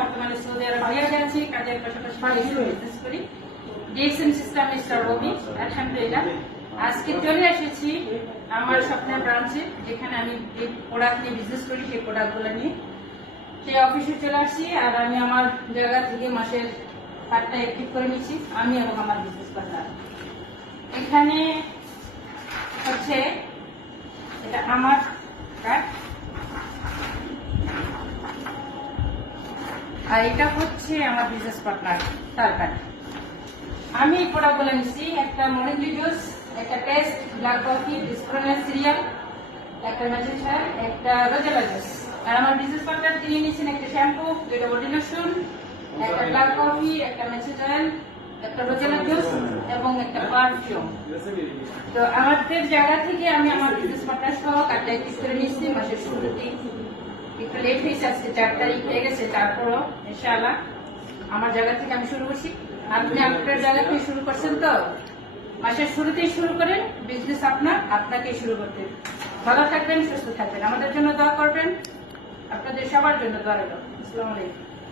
বর্তমানে সৌদি আরব রিয়াদে আছি, কাজের পাশাপাশি বিজনেস করি। ডিএক্সএম সিস্টেম মিস্টার রবি, আলহামদুলিল্লাহ। আজকে চলে এসেছি আমার স্বপ্নের ব্রাঞ্চে, যেখানে আমি যে প্রোডাক্ট নিয়ে বিজনেস করি সেই প্রোডাক্টগুলো নিয়ে সেই অফিসে চলে আসছি। আর আমি আমার জায়গা থেকে মাসের কার্ডটা অ্যাক্টিভ করে নিচ্ছি, আমি এবং আমার বিজনেস পার্টনার। এখানে হচ্ছে এটা আমার কার্ড, আর এটা হচ্ছে আমার বিজনেস পার্টনার তার কার্ড। আমি এই প্রোডাক্টগুলো নিচ্ছি, একটা মরেঞ্জি জুস, একটা টেস্ট ব্ল্যাক কফি, ডিসক্রোনাল সিরিয়াল, একটা ম্যাজিক চায়, একটা রোজেলা জুস। আর আমার বিজনেস পার্টনার তিনি নিচ্ছেন একটা শ্যাম্পু, দুইটা বডি লোশন, একটা ব্ল্যাক কফি, একটা ম্যাজিক অয়েল, একটা রোজেলা জুস এবং একটা পারফিউম। তো আমাদের জায়গা থেকে আমি আমার বিজনেস পার্টনার সহ কার্ডটা অ্যাক্টিভ করে নিচ্ছি। মাসের শুরুতেই একটু লেট হয়েছে, আজকে 4 তারিখ হয়ে গেছে, তারপরও ইনশাআল্লাহ আমার জায়গা থেকে আমি শুরু করছি। আপনি আপনার জায়গা থেকে শুরু করছেন, তো মাসের শুরুতেই শুরু করেন। বিজনেস আপনাকেই শুরু করতে। ভালো থাকবেন, সুস্থ থাকবেন, আমাদের জন্য দোয়া করবেন, আপনাদের সবার জন্য দোয়া রইল। আসসালামু আলাইকুম।